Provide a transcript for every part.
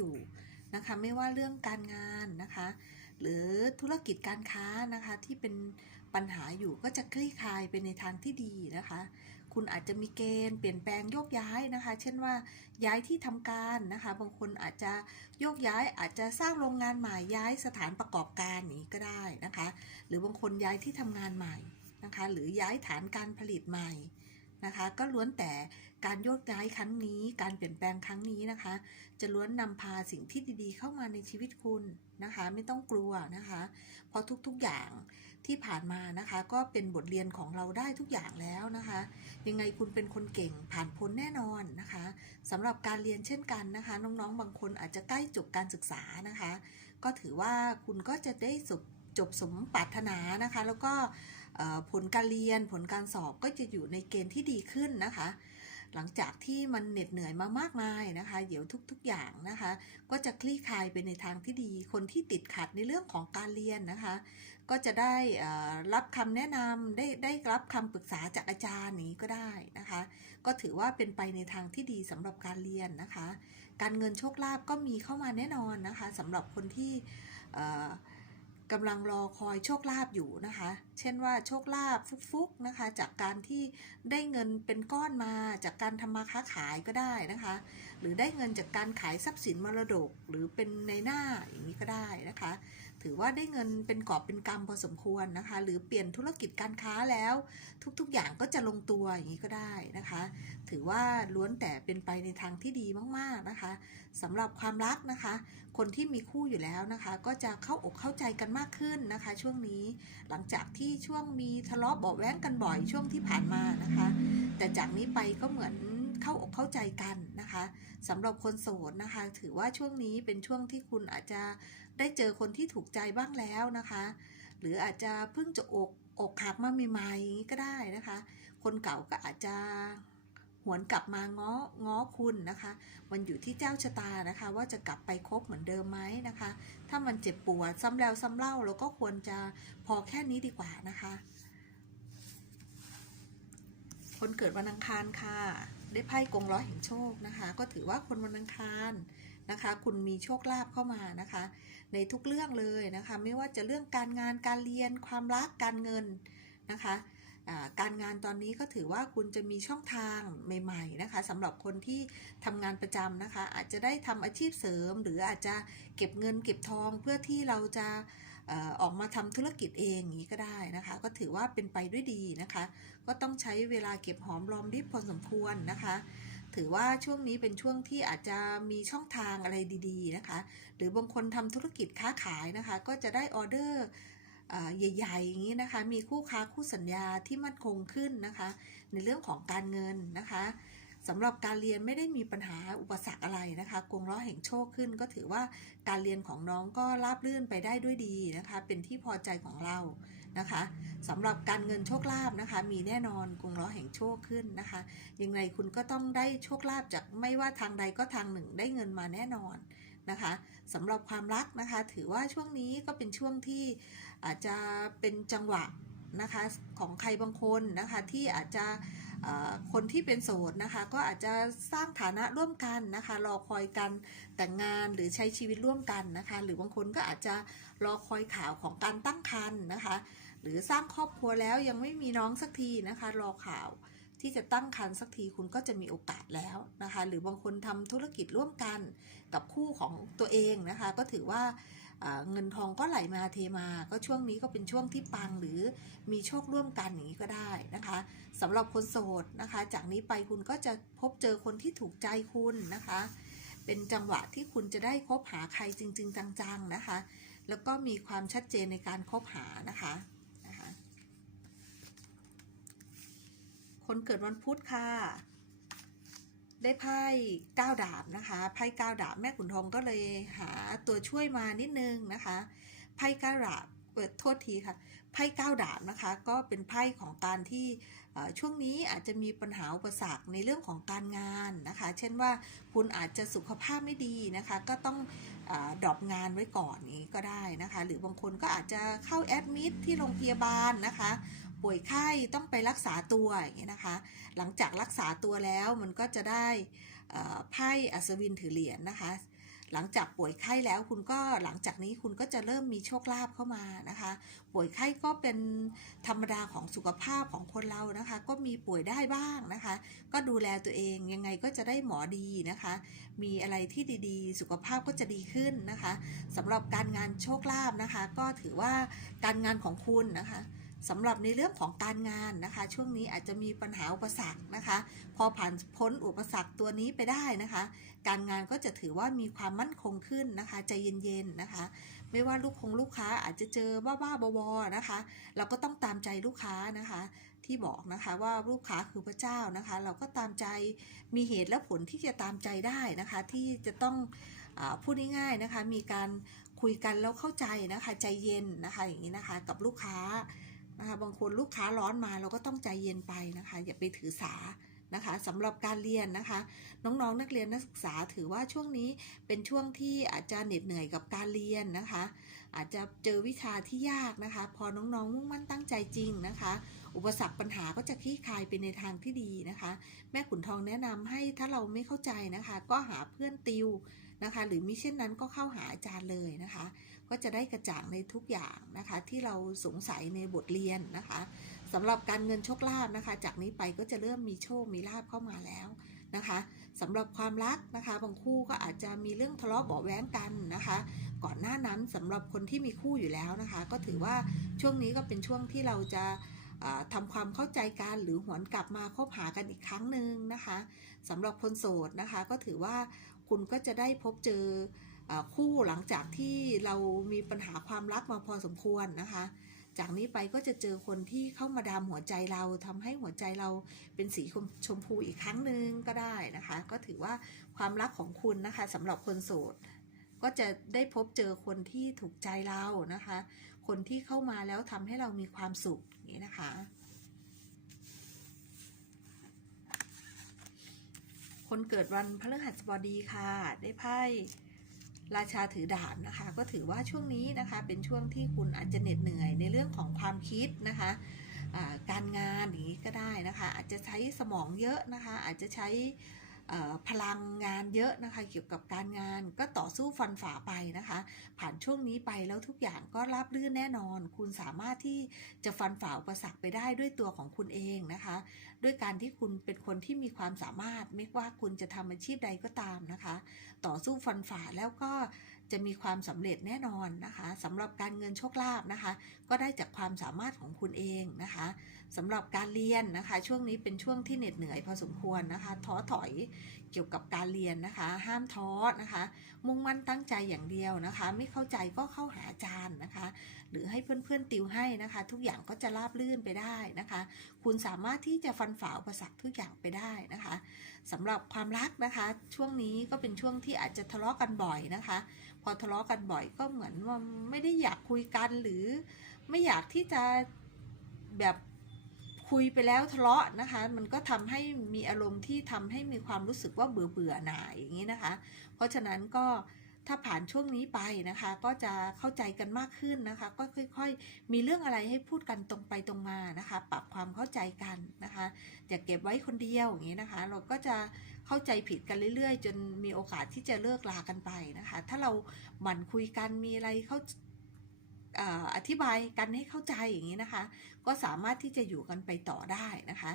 อยู่นะคะไม่ว่าเรื่องการงานนะคะ หรือธุรกิจการค้านะคะที่เป็นปัญหาอยู่ก็จะคลี่คลายไปในทางที่ดีนะคะ คุณอาจจะมีเกณฑ์เปลี่ยนแปลงโยกย้ายนะคะ เช่นว่าย้ายที่ทำการนะคะ บางคนอาจจะโยกย้ายอาจจะสร้างโรงงานใหม่ย้ายสถานประกอบการนี้ก็ได้นะคะ หรือบางคนย้ายที่ทำงานใหม่นะคะ หรือย้ายฐานการผลิตใหม่นะคะ ก็ล้วนแต่ การโยกย้ายครั้งนี้ การเปลี่ยนแปลงครั้งนี้นะคะ จะล้วนนำพาสิ่งที่ดีๆ เข้ามาในชีวิตคุณนะคะ ไม่ต้องกลัวนะคะ เพราะทุกๆอย่างที่ผ่านมานะคะ ก็เป็นบทเรียนของเราได้ทุกอย่างแล้วนะคะ ยังไงคุณเป็นคนเก่งผ่านพ้นแน่นอนนะคะสำหรับการเรียนเช่นกันนะคะ น้องๆ บางคนอาจจะใกล้จบการศึกษานะคะ ก็ถือว่าคุณก็จะได้จบจบสมปรารถนานะคะ แล้วก็ผลการเรียนผลการสอบก็จะอยู่ในเกณฑ์ที่ดีขึ้นนะคะ หลังจากที่มันเหน็ดเหนื่อยมามากมายนะคะ เดี๋ยวทุกๆอย่างนะคะ ก็จะคลี่คลายไปในทางที่ดี คนที่ติดขัดในเรื่องของการเรียนนะคะ ก็จะได้รับคำแนะนำได้ได้รับคำปรึกษาจากอาจารย์นี้ก็ได้นะคะ ก็ถือว่าเป็นไปในทางที่ดีสำหรับการเรียนนะคะ การเงินโชคลาภก็มีเข้ามาแน่นอนนะคะสำหรับคนที่ กำลังรอคอยโชคลาภอยู่นะคะ เช่นว่าโชคลาภฟุกๆนะคะ จากการที่ได้เงินเป็นก้อนมาจากการทำมาค้าขายก็ได้นะคะ หรือได้เงินจากการขายทรัพย์สินมรดก หรือเป็นในหน้าอย่างนี้ก็ได้นะคะ ถือว่าได้เงินเป็นกอบเป็นกำพอสมควรนะคะ หรือเปลี่ยนธุรกิจการค้าแล้ว ทุกๆอย่างก็จะลงตัวอย่างนี้ก็ได้นะคะ ถือว่าล้วนแต่เป็นไปในทางที่ดีมากๆนะคะสำหรับความรักนะคะ คนที่มีคู่อยู่แล้วนะคะ ก็จะเข้าอกเข้าใจกันมากขึ้นนะคะ ช่วงนี้หลังจากที่ช่วงมีทะเลาะเบาแว้งกันบ่อยช่วงที่ผ่านมานะคะ แต่จากนี้ไปก็เหมือน เข้าอกเข้าใจกันนะคะสำหรับคนโสดนะคะ ถือว่าช่วงนี้เป็นช่วงที่คุณอาจจะได้เจอคนที่ถูกใจบ้างแล้วนะคะ หรืออาจจะเพิ่งจะอกอกหักมาใหม่ๆก็ได้นะคะ คนเก่าก็อาจจะหวนกลับมาง้อง้อคุณนะคะ มันอยู่ที่เจ้าชะตานะคะ ว่าจะกลับไปคบเหมือนเดิมไหมนะคะ ถ้ามันเจ็บปวดซ้ำแล้วซ้ำเล่าเราก็ควรจะพอแค่นี้ดีกว่านะคะ คนเกิดวันอังคารค่ะ ได้ไพ่กงล้อแห่งโชคนะคะ ก็ถือว่าคนวันอังคารนะคะ คุณมีโชคลาภเข้ามานะคะ ในทุกเรื่องเลยนะคะ ไม่ว่าจะเรื่องการงานการเรียนความรักการเงินนะคะการงานตอนนี้ก็ถือว่าคุณจะมีช่องทางใหม่ ๆนะคะสำหรับคนที่ทำงานประจำนะคะ อาจจะได้ทำอาชีพเสริม หรืออาจจะเก็บเงินเก็บทองเพื่อที่เราจะ ออกมาทำธุรกิจเองอย่างนี้ก็ได้นะคะ ก็ถือว่าเป็นไปด้วยดีนะคะ ก็ต้องใช้เวลาเก็บหอมรอมริบพอสมควรนะคะ ถือว่าช่วงนี้เป็นช่วงที่อาจจะมีช่องทางอะไรดีๆนะคะ หรือบางคนทำธุรกิจค้าขายนะคะ ก็จะได้ออเดอร์ใหญ่ๆอย่างนี้นะคะ มีคู่ค้าคู่สัญญาที่มั่นคงขึ้นนะคะ ในเรื่องของการเงินนะคะ สำหรับการเรียนไม่ได้มีปัญหาอุปสรรคอะไรนะคะกงล้อแห่งโชคขึ้นก็ถือว่าการเรียนของน้องก็ราบรื่นไปได้ด้วยดีนะคะ เป็นที่พอใจของเรานะคะสำหรับการเงินโชคลาภนะคะ มีแน่นอนกงล้อแห่งโชคขึ้นนะคะยังไงคุณก็ต้องได้โชคลาภจากไม่ว่าทางใดก็ทางหนึ่งได้เงินมาแน่นอนนะคะสำหรับความรักนะคะ ถือว่าช่วงนี้ก็เป็นช่วงที่อาจจะเป็นจังหวะนะคะของใครบางคนนะคะที่อาจจะ คนที่เป็นโสดนะคะ ก็อาจจะสร้างฐานะร่วมกันนะคะ รอคอยกันแต่งงานหรือใช้ชีวิตร่วมกันนะคะ หรือบางคนก็อาจจะรอคอยข่าวของการตั้งครรภ์นะคะ หรือสร้างครอบครัวแล้วยังไม่มีน้องสักทีนะคะ รอข่าวที่จะตั้งครรภ์สักทีคุณก็จะมีโอกาสแล้วนะคะ หรือบางคนทำธุรกิจร่วมกันกับคู่ของตัวเองนะคะ ก็ถือว่า เงินทองก็ไหลมาเทมา ก็ช่วงนี้ก็เป็นช่วงที่ปังหรือมีโชคร่วมกันอย่างนี้ก็ได้นะคะสำหรับคนโสดนะคะ จากนี้ไปคุณก็จะพบเจอคนที่ถูกใจคุณนะคะ เป็นจังหวะที่คุณจะได้คบหาใครจริง ๆ จังๆนะคะ แล้วก็มีความชัดเจนในการคบหานะคะนะคะ คนเกิดวันพุธค่ะ ได้ไพ่ก้าวดาบนะคะไพ่ก้าวดาบแม่ขุนทองก็เลยหาตัวช่วยมานิดนึงนะคะไพ่ก้าวดาบเปิดโทษทีค่ะไพ่ก้าวดาบนะคะ ก็เป็นไพ่ของการที่ช่วงนี้อาจจะมีปัญหาอุปสรรคในเรื่องของการงานนะคะ เช่นว่าคุณอาจจะสุขภาพไม่ดีนะคะ ก็ต้องดรอปงานไว้ก่อนนี้ก็ได้นะคะ หรือบางคนก็อาจจะเข้าแอดมิดที่โรงพยาบาลนะคะ ป่วยไข้ต้องไปรักษาตัวอย่างเงี้ยนะคะ หลังจากรักษาตัวแล้วมันก็จะได้ไพ่อัศวินถือเหรียญนะคะ หลังจากป่วยไข้แล้วคุณก็หลังจากนี้คุณก็จะเริ่มมีโชคลาภเข้ามานะคะ ป่วยไข้ก็เป็นธรรมดาของสุขภาพของคนเรานะคะ ก็มีป่วยได้บ้างนะคะ ก็ดูแลตัวเองยังไงก็จะได้หมอดีนะคะ มีอะไรที่ดีๆ สุขภาพก็จะดีขึ้นนะคะสำหรับการงานโชคลาภนะคะ ก็ถือว่าการงานของคุณนะคะ สำหรับในเรื่องของการงานนะคะ ช่วงนี้อาจจะมีปัญหาอุปสรรคนะคะ พอผ่านพ้นอุปสรรคตัวนี้ไปได้นะคะ การงานก็จะถือว่ามีความมั่นคงขึ้นนะคะ ใจเย็นๆนะคะ ไม่ว่าลูกคงลูกค้าอาจจะเจอบ้าๆบอๆนะคะ เราก็ต้องตามใจลูกค้านะคะที่บอกนะคะว่าลูกค้าคือพระเจ้านะคะ เราก็ตามใจมีเหตุและผลที่จะตามใจได้นะคะ ที่จะต้องอพูดง่ายๆนะคะ มีการคุยกันแล้วเข้าใจนะคะ ใจเย็นนะคะอย่างนี้นะคะ กับลูกค้า นะคะบางคนลูกค้าร้อนมาเราก็ต้องใจเย็นไปนะคะ อย่าไปถือสานะคะสำหรับการเรียนนะคะ น้องๆนักเรียนนักศึกษาถือว่าช่วงนี้เป็นช่วงที่อาจจะเหน็ดเหนื่อยกับการเรียนนะคะ อาจจะเจอวิชาที่ยากนะคะ พอน้องๆมุ่งมั่นตั้งใจจริงนะคะ อุปสรรคปัญหาก็จะคลี่คลายไปในทางที่ดีนะคะ แม่ขุนทองแนะนำให้ถ้าเราไม่เข้าใจนะคะ ก็หาเพื่อนติวนะคะ หรือมิเช่นนั้นก็เข้าหาอาจารย์เลยนะคะ ก็จะได้กระจ่างในทุกอย่างนะคะ ที่เราสงสัยในบทเรียนนะคะสำหรับการเงินโชคลาภนะคะ จากนี้ไปก็จะเริ่มมีโชคมีลาภเข้ามาแล้วนะคะสำหรับความรักนะคะบางคู่ก็อาจจะมีเรื่องทะเลาะเบาแว้งกันนะคะ ก่อนหน้านั้นสำหรับคนที่มีคู่อยู่แล้วนะคะ ก็ถือว่าช่วงนี้ก็เป็นช่วงที่เราจะอ่าทำความเข้าใจกันหรือหวนกลับมาคบหากันอีกครั้งหนึ่งนะคะสำหรับคนโสดนะคะ ก็ถือว่าคุณก็จะได้พบเจอ คู่หลังจากที่เรามีปัญหาความรักมาพอสมควรนะคะ จากนี้ไปก็จะเจอคนที่เข้ามาดามหัวใจเราทำให้หัวใจเราเป็นสีชมพูอีกครั้งหนึ่งก็ได้นะคะ ก็ถือว่าความรักของคุณนะคะสำหรับคนโสดก็จะได้พบเจอคนที่ถูกใจเรานะคะ คนที่เข้ามาแล้วทำให้เรามีความสุขอย่างนี้นะคะ คนเกิดวันพฤหัสบดีค่ะ ได้ไพ่ ราชาถือดาบนะคะ ก็ถือว่าช่วงนี้นะคะ เป็นช่วงที่คุณอาจจะเหน็ดเหนื่อยในเรื่องของความคิดนะคะการงานอย่างนี้ก็ได้นะคะ อาจจะใช้สมองเยอะนะคะ อาจจะใช้พลังงานเยอะนะคะ เกี่ยวกับการงานก็ต่อสู้ฟันฝ่าไปนะคะ ผ่านช่วงนี้ไปแล้วทุกอย่างก็ราบรื่นแน่นอน คุณสามารถที่จะฟันฝ่าอุปสรรคไปได้ด้วยตัวของคุณเองนะคะ ด้วยการที่คุณเป็นคนที่มีความสามารถ ไม่ว่าคุณจะทำอาชีพใดก็ตามนะคะ ต่อสู้ฟันฝ่าแล้วก็จะมีความสำเร็จแน่นอนนะคะสำหรับการเงินโชคลาภนะคะ ก็ได้จากความสามารถของคุณเองนะคะสำหรับการเรียนนะคะ ช่วงนี้เป็นช่วงที่เหน็ดเหนื่อยพอสมควรนะคะ ท้อถอยเกี่ยวกับการเรียนนะคะ ห้ามท้อนะคะ มุ่งมั่นตั้งใจอย่างเดียวนะคะ ไม่เข้าใจก็เข้าหาอาจารย์นะคะหรือให้เพื่อนๆติวให้นะคะ ทุกอย่างก็จะราบลื่นไปได้นะคะ คุณสามารถที่จะฟันฝ่าอุปสรรคทุกอย่างไปได้นะคะสำหรับความรักนะคะ ช่วงนี้ก็เป็นช่วงที่อาจจะทะเลาะกันบ่อยนะคะ พอทะเลาะกันบ่อยก็เหมือนว่าไม่ได้อยากคุยกันหรือไม่อยากที่จะแบบคุยไปแล้วทะเลาะนะคะ มันก็ทำให้มีอารมณ์ที่ทำให้มีความรู้สึกว่าเบื่อเบื่อหน่ายอย่างนี้นะคะ เพราะฉะนั้นก็ ถ้าผ่านช่วงนี้ไปนะคะ ก็จะเข้าใจกันมากขึ้นนะคะ ก็ค่อยๆ มีเรื่องอะไรให้พูดกันตรงไปตรงมานะคะ ปรับความเข้าใจกันนะคะอย่าเก็บไว้คนเดียวอย่างนี้นะคะ เราก็จะเข้าใจผิดกันเรื่อยๆ จนมีโอกาสที่จะเลิกลากันไปนะคะ ถ้าเราหมั่นคุยกันมีอะไรเข้า อธิบายกันให้เข้าใจอย่างนี้นะคะ ก็สามารถที่จะอยู่กันไปต่อได้นะคะ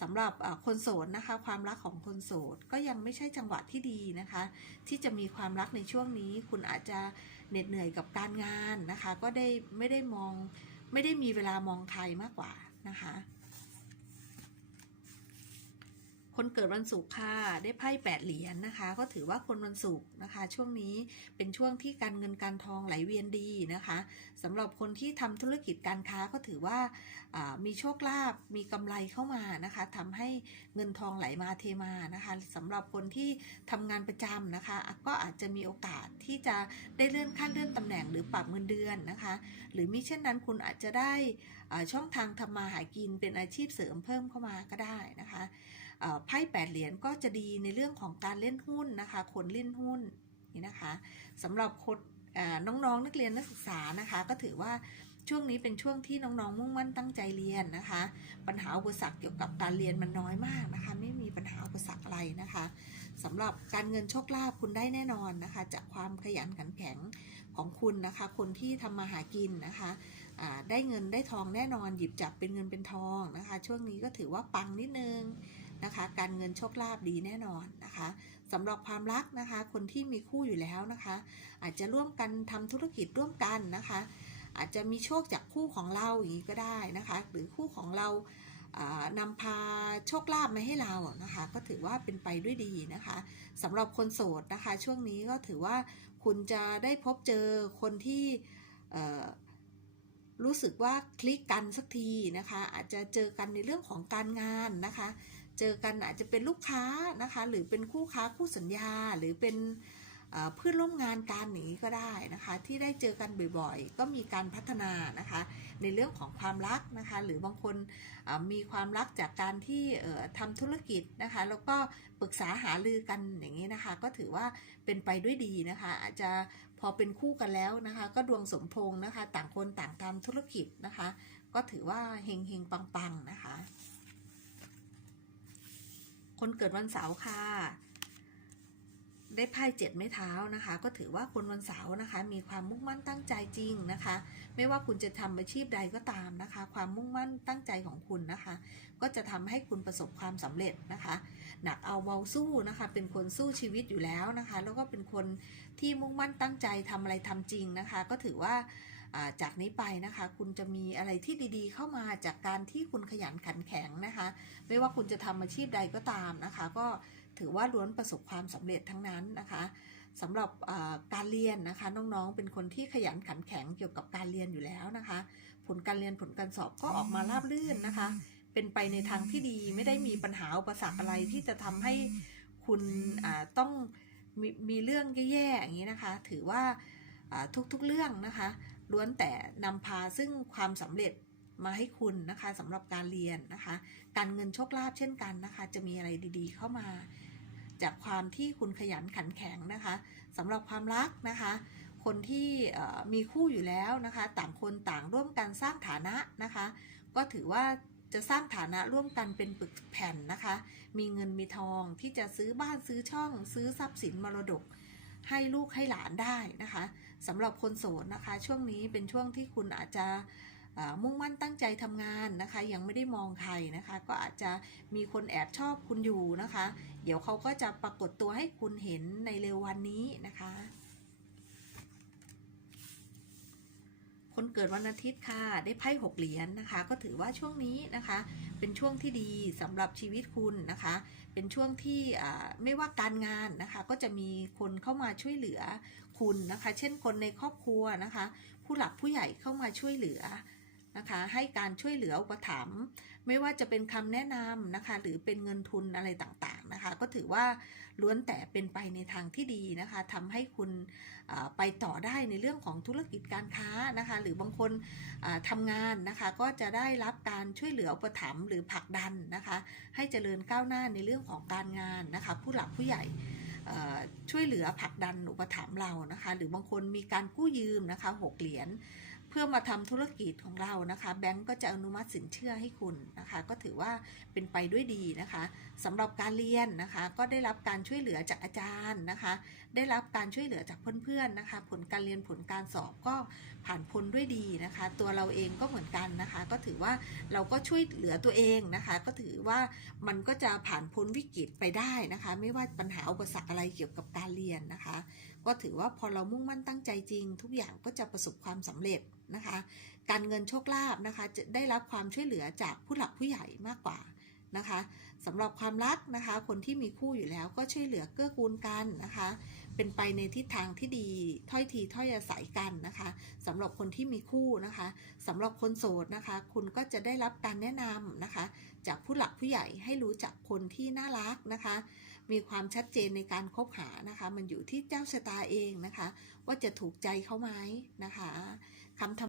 สำหรับคนโสดนะคะ ความรักของคนโสดก็ยังไม่ใช่จังหวะที่ดีนะคะ ที่จะมีความรักในช่วงนี้ คุณอาจจะเหน็ดเหนื่อยกับการงานนะคะ ก็ได้ไม่ได้มองไม่ได้มีเวลามองใครมากกว่านะคะ คนเกิดวันศุกร์ค่ะ ได้ไพ่แปดเหรียญนะคะ ก็ถือว่าคนวันศุกร์นะคะ ช่วงนี้เป็นช่วงที่การเงินการทองไหลเวียนดีนะคะสำหรับคนที่ทำธุรกิจการค้าก็ถือว่ามีโชคลาภมีกำไรเข้ามานะคะทำให้เงินทองไหลมาเทมานะคะสำหรับคนที่ทำงานประจำนะคะ ก็อาจจะมีโอกาสที่จะได้เลื่อนขั้นเลื่อนตำแหน่งหรือปรับเงินเดือนนะคะ หรือมิเช่นนั้นคุณอาจจะได้ช่องทางทำมาหากินเป็นอาชีพเสริมเพิ่มเข้ามาก็ได้นะคะ ไพ่แปดเหรียญก็จะดีในเรื่องของการเล่นหุ้นนะคะคนเล่นหุ้นนี่นะคะสำหรับคนน้องๆนักเรียนนักศึกษานะคะก็ถือว่าช่วงนี้เป็นช่วงที่น้องๆ มุ่งมั่นตั้งใจเรียนนะคะ ปัญหาอุปสรรคเกี่ยวกับการเรียนมันน้อยมากนะคะ ไม่มีปัญหาอุปสรรคอะไรนะคะสำหรับการเงินโชคลาภคุณได้แน่นอนนะคะ จากความขยันขันแข็งของคุณนะคะ คนที่ทำมาหากินนะคะได้เงินได้ทองแน่นอนหยิบจับเป็นเงินเป็นทองนะคะ ช่วงนี้ก็ถือว่าปังนิดนึง นะคะ การเงินโชคลาภดีแน่นอนนะคะสำหรับความรักนะคะ คนที่มีคู่อยู่แล้วนะคะ อาจจะร่วมกันทำธุรกิจร่วมกันนะคะ อาจจะมีโชคจากคู่ของเราอย่างนี้ก็ได้นะคะ หรือคู่ของเรานำพาโชคลาภมาให้เรานะคะ ก็ถือว่าเป็นไปด้วยดีนะคะสำหรับคนโสดนะคะ ช่วงนี้ก็ถือว่าคุณจะได้พบเจอคนที่รู้สึกว่าคลิกกันสักทีนะคะ อาจจะเจอกันในเรื่องของการงานนะคะ เจอกันอาจจะเป็นลูกค้านะคะ หรือเป็นคู่ค้าคู่สัญญา หรือเป็นเพื่อนร่วมงานกันอย่างนี้ก็ได้นะคะ ที่ได้เจอกันบ่อยๆ ก็มีการพัฒนานะคะ ในเรื่องของความรักนะคะ หรือบางคนมีความรักจากการที่เอ่อทำธุรกิจนะคะ แล้วก็ปรึกษาหารือกันอย่างนี้นะคะ ก็ถือว่าเป็นไปด้วยดีนะคะ อาจจะพอเป็นคู่กันแล้วนะคะ ก็ดวงสมพงษ์นะคะ ต่างคนต่างทำธุรกิจนะคะ ก็ถือว่าเฮงเฮงปังปังๆนะคะ คนเกิดวันเสาร์ค่ะ ได้ไพ่เจ็ดไม้เท้านะคะ ก็ถือว่าคนวันเสาร์นะคะ มีความมุ่งมั่นตั้งใจจริงนะคะ ไม่ว่าคุณจะทำอาชีพใดก็ตามนะคะ ความมุ่งมั่นตั้งใจของคุณนะคะ ก็จะทำให้คุณประสบความสำเร็จนะคะ หนักเอาเบาสู้นะคะ เป็นคนสู้ชีวิตอยู่แล้วนะคะ แล้วก็เป็นคนที่มุ่งมั่นตั้งใจทำอะไรทำจริงนะคะ ก็ถือว่า จากนี้ไปนะคะ คุณจะมีอะไรที่ดีๆ เข้ามาจากการที่คุณขยันขันแข็งนะคะ ไม่ว่าคุณจะทำอาชีพใดก็ตามนะคะ ก็ถือว่าล้วนประสบความสำเร็จทั้งนั้นนะคะสำหรับอ่าการเรียนนะคะน้องๆ เป็นคนที่ขยันขันแข็งเกี่ยวกับการเรียนอยู่แล้วนะคะ ผลการเรียนผลการสอบก็ออกมาราบรื่นนะคะ เป็นไปในทางที่ดีไม่ได้มีปัญหาอุปสรรคอะไรที่จะทำให้คุณอ่าต้องมีมีเรื่องแย่ๆอย่างนี้นะคะ ถือว่าอ่าทุกๆเรื่องนะคะ ล้วนแต่นำพาซึ่งความสำเร็จมาให้คุณนะคะสำหรับการเรียนนะคะ การเงินโชคลาภเช่นกันนะคะ จะมีอะไรดีๆเข้ามา จากความที่คุณขยันขันแข็งนะคะสำหรับความรักนะคะ คนที่มีคู่อยู่แล้วนะคะ ต่างคนต่างร่วมกันสร้างฐานะนะคะ ก็ถือว่าจะสร้างฐานะร่วมกันเป็นปึกแผ่นนะคะ มีเงินมีทองที่จะซื้อบ้านซื้อช่อง ซื้อทรัพย์สินมรดก ให้ลูกให้หลานได้นะคะ สำหรับคนโสดนะคะ ช่วงนี้เป็นช่วงที่คุณอาจจะมุ่งมั่นตั้งใจทำงานนะคะ ยังไม่ได้มองใครนะคะ ก็อาจจะมีคนแอบชอบคุณอยู่นะคะ เดี๋ยวเขาก็จะปรากฏตัวให้คุณเห็นในเร็ววันนี้นะคะ คนเกิดวันอาทิตย์ค่ะ ได้ไพ่หกเหรียญนะคะ ก็ถือว่าช่วงนี้นะคะ เป็นช่วงที่ดีสำหรับชีวิตคุณนะคะ เป็นช่วงที่ไม่ว่าการงานนะคะ ก็จะมีคนเข้ามาช่วยเหลือ คุณนะคะ เช่นคนในครอบครัวนะคะ ผู้หลักผู้ใหญ่เข้ามาช่วยเหลือนะคะ ให้การช่วยเหลืออุปถัมภ์ไม่ว่าจะเป็นคำแนะนำนะคะ หรือเป็นเงินทุนอะไรต่างๆนะคะ ก็ถือว่าล้วนแต่เป็นไปในทางที่ดีนะคะทำให้คุณไปต่อได้ในเรื่องของธุรกิจการค้านะคะ หรือบางคนอ่าทำงานนะคะ ก็จะได้รับการช่วยเหลืออุปถัมภ์หรือผลักดันนะคะ ให้เจริญก้าวหน้าในเรื่องของการงานนะคะ ผู้หลักผู้ใหญ่ ช่วยเหลือผลักดันอุปถัมภ์เรานะคะ หรือบางคนมีการกู้ยืมนะคะหกเหรียญ พื่อมาทำธุรกิจของเรานะคะ แบงก์ก็จะอนุมัติสินเชื่อให้คุณนะคะ ก็ถือว่าเป็นไปด้วยดีนะคะสำหรับการเรียนนะคะ ก็ได้รับการช่วยเหลือจากอาจารย์นะคะ ได้รับการช่วยเหลือจากเพื่อนๆนะคะ ผลการเรียนผลการสอบก็ผ่านพ้นด้วยดีนะคะ ตัวเราเองก็เหมือนกันนะคะ ก็ถือว่าเราก็ช่วยเหลือตัวเองนะคะ ก็ถือว่ามันก็จะผ่านพ้นวิกฤตไปได้นะคะ ไม่ว่าปัญหาอุปสรรคอะไรเกี่ยวกับการเรียนนะคะก็ถือว่าพอเรามุ่งมั่นตั้งใจจริง ทุกอย่างก็จะประสบความสำเร็จนะคะ การเงินโชคลาภนะคะ จะได้รับความช่วยเหลือจากผู้หลักผู้ใหญ่มากกว่านะคะสำหรับความรักนะคะ คนที่มีคู่อยู่แล้วก็ช่วยเหลือเกื้อกูลกันนะคะ เป็นไปในทิศทางที่ดีถ้อยทีถ้อยอาศัยกันนะคะสำหรับคนที่มีคู่นะคะสำหรับคนโสดนะคะ คุณก็จะได้รับการแนะนำนะคะ จากผู้หลักผู้ใหญ่ให้รู้จักคนที่น่ารักนะคะ มีความชัดเจนในการคบหานะคะ มันอยู่ที่เจ้าชะตาเองนะคะ ว่าจะถูกใจเขาไหมนะคะคำทำ